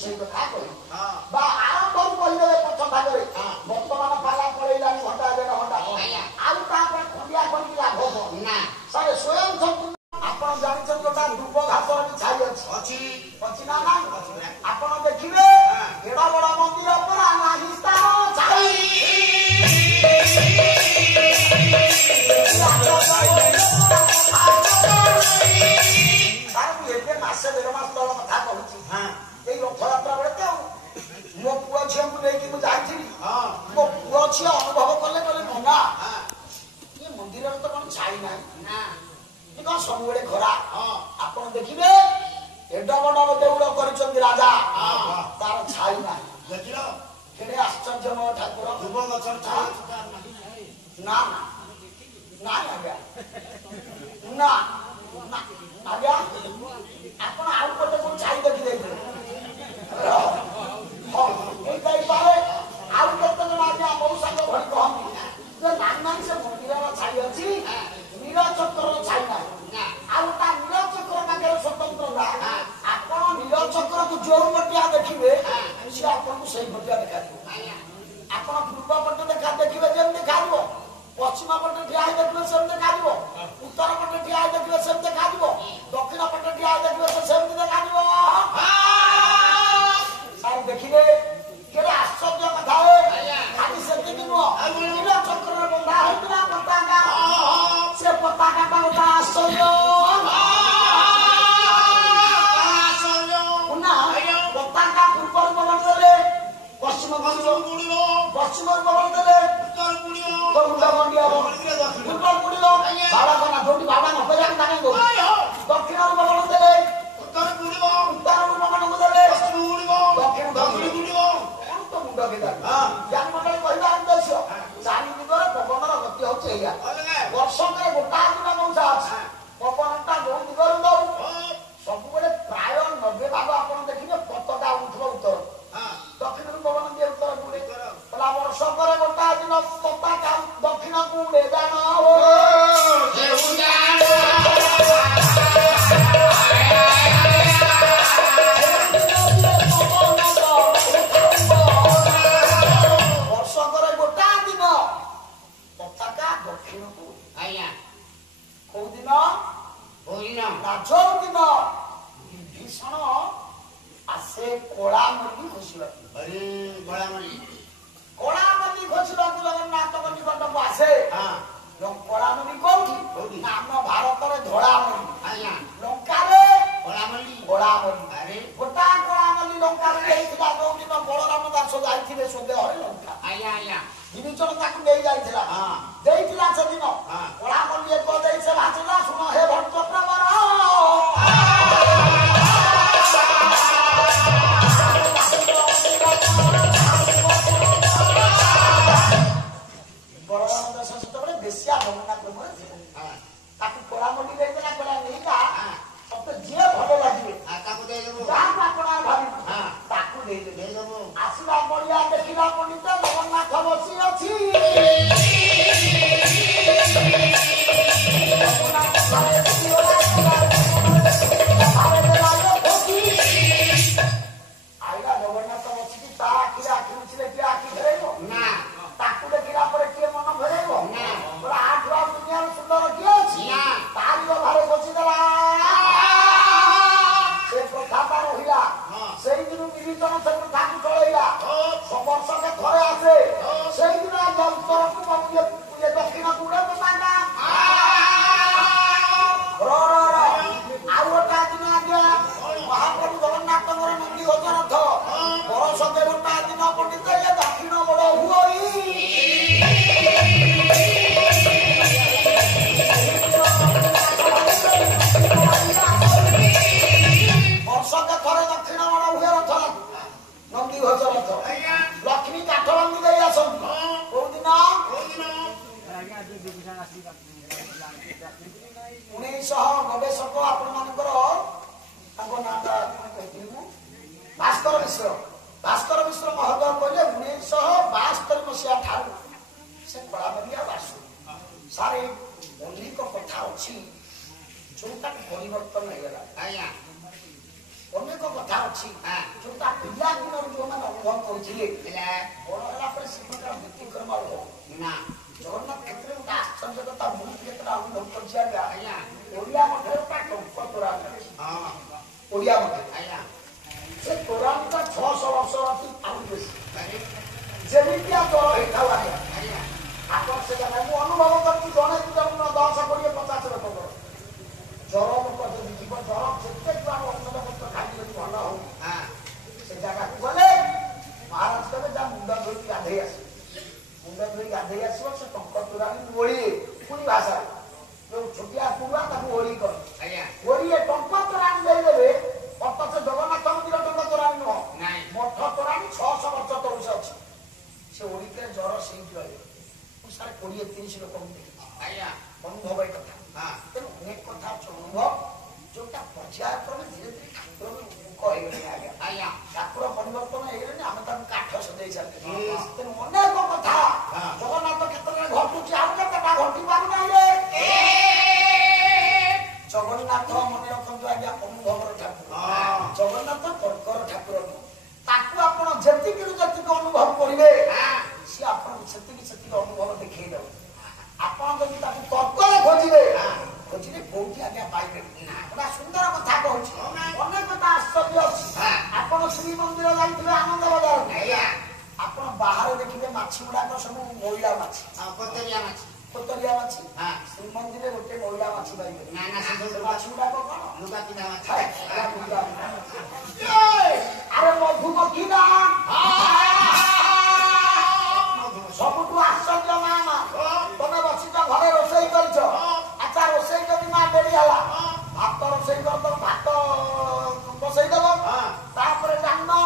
ସେଇ କଥା କହିବି ବା ଆରମ୍ଭରୁ କହିଦେବେ ପଛ ଭାଗରେ जम ठाकुर दुब गछ ना ना आज्ञा ना आज्ञा आपण आउ पटे को छाई देखि देथे हां ए कई पारे आउ केते जण आज्ञा बहुत संग भरी कहंती जे नान से मंदिर छाई अछि नीला चक्र छाई ना आउ ता नीला चक्र का स्वतंत्र ना आपण नीला चक्र को जो पटिया देखिबे से आपण को सही पटिया देखा आपण पूर्व पटे देखा देखिबे जेम देखाबो पश्चिम पटे ठिया देखिबे सेम देखाबो उत्तर पटे ठिया देखिबे सेम देखाबो दक्षिण पटे ठिया देखिबे सेम देखाबो सारे देखिबे केरे आश्चर्य कथा है खाली सेति दिनो नीला चक्र रे बंधा होतला पताका से पताका का होता आश्चर्य उना पताका पूर्व बदल देले पश्चिम बुड़िलो पश्चिम बदल देले उत्तर बुड़िलो तो मुंडा मंडिया उत्तर बुड़िलो बाबा का ना जोटी बाबा ना पजा ताने गो दक्षिण बदल देले उत्तर बुड़िलो उत्तर बदल देले पश्चिम बुड़िलो दक्षिण बुड़िलो तो मुंडा के दा हां जान मंडल कहला उद्देश्य चारि दिगरे पवनर गति होचे या वर्षकरे गोटा दिन मौसा अछि पवनटा जो दिगरे दउ सब बेले प्राय 90 भाग आपण देखिबे पतका उठबो उत्तर दक्षिण पवन दिए उत्तर बुड़े पला वर्षकरे गोटा दिन पताका दक्षिण बुड़े जानो हो देउ जानो वर्षकरे गोटा दिन पताका दक्षिण को आया को दिन राजो दिन भीषण आसे कोलामणि घोषिबा अरे कोलामणि घोषिबा को जगन्नाथ को निकट को आसे हां कोलामणि कोठी नाम भारत रे धोलामणि आया लंका रे कोलामणि अरे गोटा कोलामणि लंका रे हेइला जो दिन बलराम दास जाइथिले सोदे हरे लंका आया दिनिचर ताकू देई जाइथिला हां देइथिला से दिन हां कोलामणि को देई से भाचला सुनो हे भक्त प्रवर बलराम दास सेतबे बेसिया भवना क्रम रे ताकू कोलामणि देइथिला कोला नेका सब जे भलो लागिबे ताकू देई देबो ताकू आपना भाबी हां ताकू देई देबो आसीबा बलिया देखिला पंडित जगन्नाथ बसी अछि आइला जगन्नाथ बसी की ता आखि उछले के आखि धरेबो ना ताकू देखिला पर के मन भरेबो ना बोला आठ बार दुनिया में सुंदर के अछि ना तारी भारे बसी देला से प्रथा पर होइला सेई दिन निरीक्षण से प्रथा को चलेइला समर्ष के घरे आसे सेई दिन जंतर को मनिए पूजे दक्षिण गुड़े पताका आवटा दिन आज्ञा महाप्रभु जगन्नाथ मोर नंदी गोचरथ बरस देवता दिन पंडित ये दक्षिण बड़ हुई वर्ष के थरे दक्षिण बड़ हुए रथ नंदी गोचरथ लक्ष्मी काठ बंदी दे आसन को दिन 1900 गवेषक आपण मानकर ताको नाटा कहथिमु भास्कर मिश्र महोदय कहले 1972 मसिया ठारू से बड़ाबरिया बासु सारे अनेक कथा अछि जोटा परिवर्तन हेला आया अनेक कथा अछि जोटा पिला दिनर जो मन अनुभव करथिले हेला बड़ होला पर सिमटा व्यतिक्रम हो ना जगन्नाथ क्षेत्र में आश्चर्य कथा बहुत क्षेत्र अनुभव करछिया आया ओडिया मठे ता टंपतोरा हां ओडिया मठे आया से तोरान का 600 वर्ष राती आउस जेमितिया तो हेठावा आया आपण से जाने मु अनुभव करती जने जन 10 कोड़ी 50 लोक जरम को जदी जीवन जरम सेते बार अनुभव करत खाली भलो हो हां से जगह को गले महाराज कबे जा मुंडा धोई गाधे आसी मुंडा धोई गाधे आसी से टंपतोरा ओळी पुनी भाषा जो छोटिया पुरा ताको ओळी कर आया ओळी टंपतोरा दे देबे অর্থাৎ জগন্নাথ মন্দির টঙ্কা তোরানি নয় মঠ তোরানি 600 বছর তরুষ আছে ଜ୍ୱର ସେଇଠି ରହିବ। ମୁଁ ସାର୍ 20-30 ଲୋକଙ୍କୁ ଦେଖିଛି। ଆଜ୍ଞା ଅନୁଭବ ଏ କଥା। ହଁ ତେଣୁ ଅନେକ କଥା ଅଛି ଅନୁଭବ ଯୋଉଟା ପର୍ଯ୍ୟାୟକ୍ରମେ ଧୀରେ ଧୀରେ ଠାକୁର ମୁଖ ହେଇଗଲେଣି ଆଜ୍ଞା। ଆଜ୍ଞା ଠାକୁର ପରିବର୍ତ୍ତନ ହେଇଗଲେଣି ଆମେ ତାଙ୍କୁ କାଠ ସଜେଇ ସାରିଛୁ। Yes. ତେଣୁ ଅନେକ କଥା ହଁ। ଜଗନ୍ନାଥ କ୍ଷେତ୍ରରେ ଘଟୁଛି ଆଉ କେତେଟା ଘଟି ପାରୁନାହିଁ ରେ। ଜଗନ୍ନାଥ ମନେ ରଖନ୍ତୁ ଆଜ୍ଞା ଅନୁଭବର ଠାକୁର। ହଁ। ଜଗନ୍ନାଥ ତର୍କର ଠାକୁର ନୁହଁ। ତାକୁ ଆପଣ ଯେତିକିରୁ ଯେତିକି ଅନୁଭବ କରିବେ ସିଏ ଆପଣଙ୍କୁ ସେତିକି ସେତିକି ଅନୁଭବ ଦେଖେଇ ଦେବ। ଆପଣ ଯଦି ତାକୁ ତର୍କରେ ଖୋଜିବେ ଖୋଜିଲେ କୋଉଠି ଆଜ୍ଞା ପାଇବେନି। ଗୋଟେ ସୁନ୍ଦର କଥା କହୁଛି ଅନେକ କଥା ଆଶ୍ଚର୍ଯ୍ୟ ଅଛି। ଆପଣ ଶ୍ରୀମନ୍ଦିର ଯାଇଥିବେ ଆନନ୍ଦ ବଜାର ଆଜ୍ଞା ଆପଣ ବାହାରେ ଦେଖିବେ ମାଛି ଗୁଡାକ ସବୁ ମଇଳା ମାଛି ପତରିଆ ମାଛ କୋତରିଆ ମାଛି। ହଁ ଶ୍ରୀମନ୍ଦିରରେ ଗୋଟେ ମଇଳା ମାଛି ପାଇବେ। ନା ନା ସେ ସେ ମାଛି ଗୁଡାକ କଣ ଲୁଗା ପିନ୍ଧା ମାଛ ଆରେ ମଧୁମକ୍ଷୀ ନା ସବୁଠୁ ଆଶ୍ଚର୍ଯ୍ୟ ମା ମା ତମେ ବସିଛ ଘରେ ରୋଷେଇ କରିଛ। ଆଚ୍ଛା ରୋଷେଇ ଯଦି ମା ଡେରି ହେଲା ଭାତ ରୋଷେଇ କରିଦବ ଭାତ ବସେଇ ଦବ ତାପରେ ଡାଲମା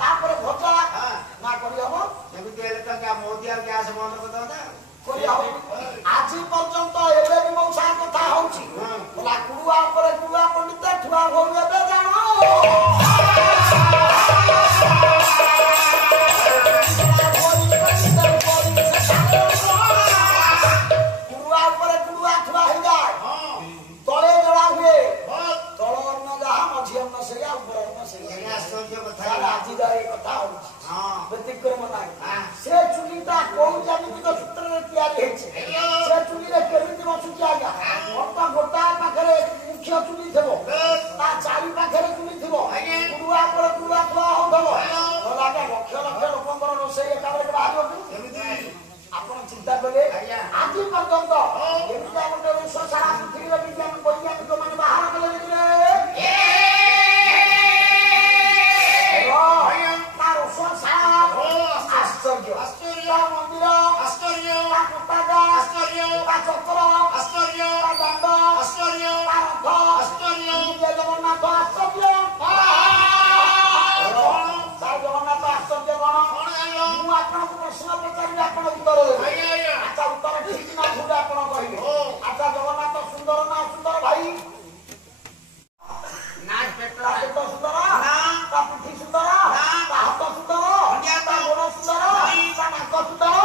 ତାପରେ ଭଜା ନା କରିହବ ଏମିତି ହେଲେ ତ ମୋଦି ଆଉ ଗ୍ୟାସ ବନ୍ଦ କରିଦବ। କରିହବ। ଆଜି ପର୍ଯ୍ୟନ୍ତ ଏବେ ବି ମୋ ସାଙ୍ଗେ କଥା ହଉଛି ବୋଲା କୁଡୁଆ ଉପରେ କୁଡୁଆ ପଣ୍ଡିତ ଠୁଆ ହଉ ଏବେ ଜାଣ କୁଡୁଆ ଉପରେ କୁଡୁଆ ଠୁଆ ହେଇଯାଏ। ତଳେ ଜଳା ହୁଏ ତଳ ଅନ୍ନ ଯାହା ମଝି ଅନ୍ନ ସେଇଆ ଉପର ଅନ୍ନ ସେଇଆ। ଆଶ୍ଚର୍ଯ୍ୟ କଥା ଆଜି ଯାଏ କଥା ହଉଛି ହଁ ବ୍ୟତିକ୍ରମ ନାହିଁ। ସେ ଚୁଲିଟା କୋଉ ଜ୍ୟାମିତିକ ସୂତ୍ରରେ ତିଆରି ହେଇଛି ସେ ଚୁଲିରେ କେମିତି ବସୁଛି ଆଜ୍ଞା। ଅର୍ଥ ଗୋଟାଏ ପାଖରେ ମୁଖ୍ୟ ଚୁଲି ଥିବ ତା ଚାରି ପାଖରେ ଚୁଲି ଥିବ କୁଡୁଆ ପରେ କୁଡୁଆ ଥୁଆ ହଉଥିବ ନହେଲେ ଆଜ୍ଞା ଲକ୍ଷ ଲକ୍ଷ ଲୋକଙ୍କର ରୋଷେଇ ଏକାବେଳେ ବାହାରିବ କେମିତି ଆପଣ ଚିନ୍ତା କଲେ। ଆଜି ପର୍ଯ୍ୟନ୍ତ ଏମିତି ଗୋଟେ ବର୍ଷ ସାରା ପୃଥିବୀରେ ବିଜ୍ଞାନ ବୈଜ୍ଞାନିକ ମାନେ ବାହାର କଲେ ଆଶ୍ଚର୍ଯ୍ୟ ମନ୍ଦିର ଆଶ୍ଚର୍ଯ୍ୟ ତା ପତାକା ଆଶ୍ଚର୍ଯ୍ୟ ତା ଚକ୍ର ଆଶ୍ଚର୍ଯ୍ୟ ତା ଦଣ୍ଡ ଆଶ୍ଚର୍ଯ୍ୟ ତା ରଥ ଆଶ୍ଚର୍ଯ୍ୟ ଜଗନ୍ନାଥ ଆଶ୍ଚର୍ଯ୍ୟ ଜଗନ୍ନାଥ ଆଶ୍ଚର୍ଯ୍ୟ କଣ ମୁଁ ଆପଣଙ୍କୁ ପ୍ରଶ୍ନ ପଚାରିବି ଆପଣ ଉତ୍ତର ଦେବେ। ଆଚ୍ଛା ଉତ୍ତର ଠିକ ନା ଭୁଲ ଆପଣ କହିବେ। ଆଚ୍ଛା ଜଗନ୍ନାଥ ସୁନ୍ଦର ନା ଅସୁନ୍ଦର ଭାଇ? ନା ପେଟ ତା ପେଟ ସୁନ୍ଦର ତା ପିଠି ସୁନ୍ଦର ତା ହାତ ସୁନ୍ଦର ତା ଗୋଡ ସୁନ୍ଦର ତା ନାକ ସୁନ୍ଦର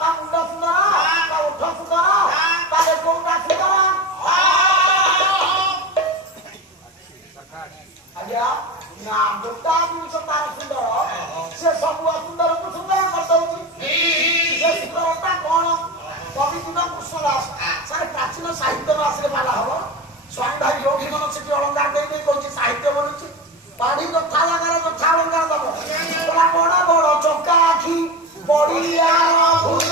ତା ମୁଣ୍ଡ ସୁନ୍ଦର ତା ଓଠ ସୁନ୍ଦର ତା ଲେଖଉଟା ସୁନ୍ଦର। ଆଜ୍ଞା ନା ଗୋଟା ଜିନିଷ ତାର ସୁନ୍ଦର ସେ ସବୁ ଅସୁନ୍ଦରକୁ ସୁନ୍ଦର କରିଦଉଛି। ସେ ସୁନ୍ଦରତା କଣ? କବି ଦିନ କୃଷ୍ଣ ଦାସ ସାର୍ ପ୍ରାଚୀନ ସାହିତ୍ୟ ଆସିଲେ ପାଲା ହବ। ସ୍ୱାମୀ ଭାଇ ଯୋଉଠି ମନ ସେଠି ଅଳଙ୍କାର ଦେଇ କହୁଛି ସାହିତ୍ୟ ବନୁଛି। ପାଢି ଯଥା ଜାଗାରେ ଯଥା ଅଳଙ୍କାର ଦବ। ବଡ ବଡ ଚକା ଆଖି ବଢିଆର ଭୂତ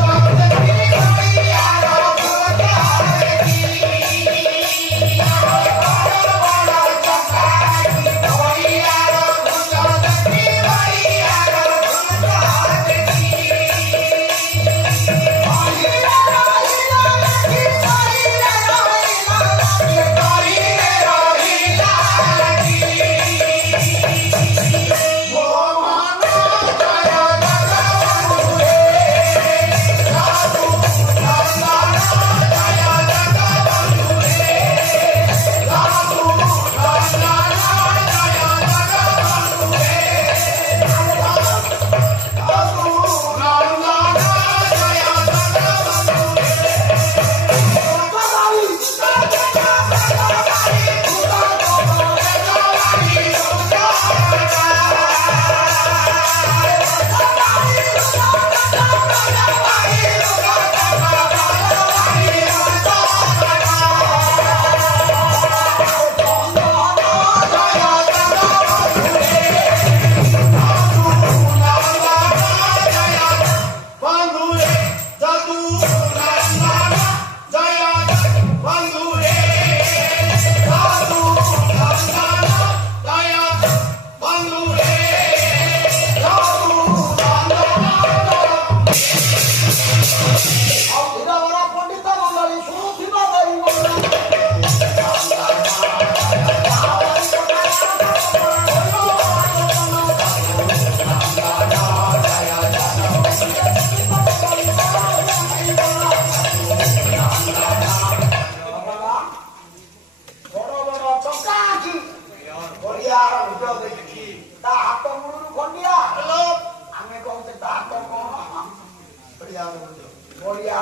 বলিয়া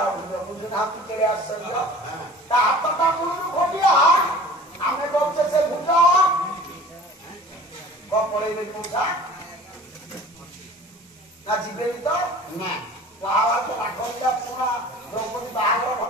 বুঝুন হাতি কেড়ে আসছেন তা হাতটা মুড়ুর ঘটিয়া আমি বলছে সে বুঝ কপড়ে বুঝা না জীবেনি তো না বাবা তো রাখা পুরা দ্রৌপদী বাহাঘর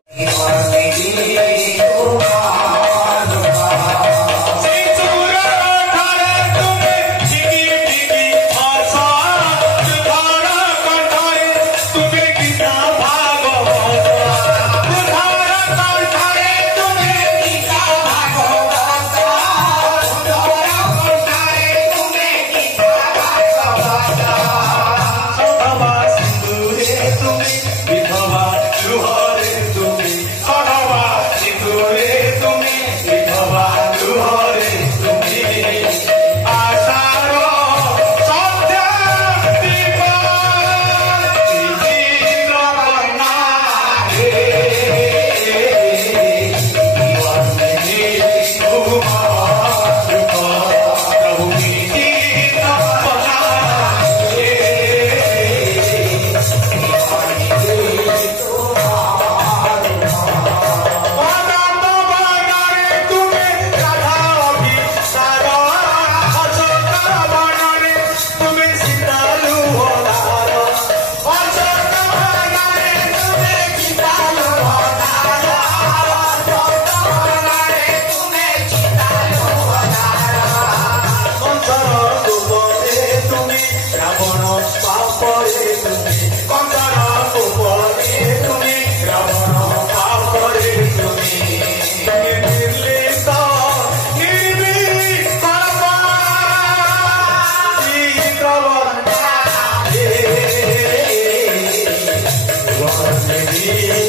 Yeah.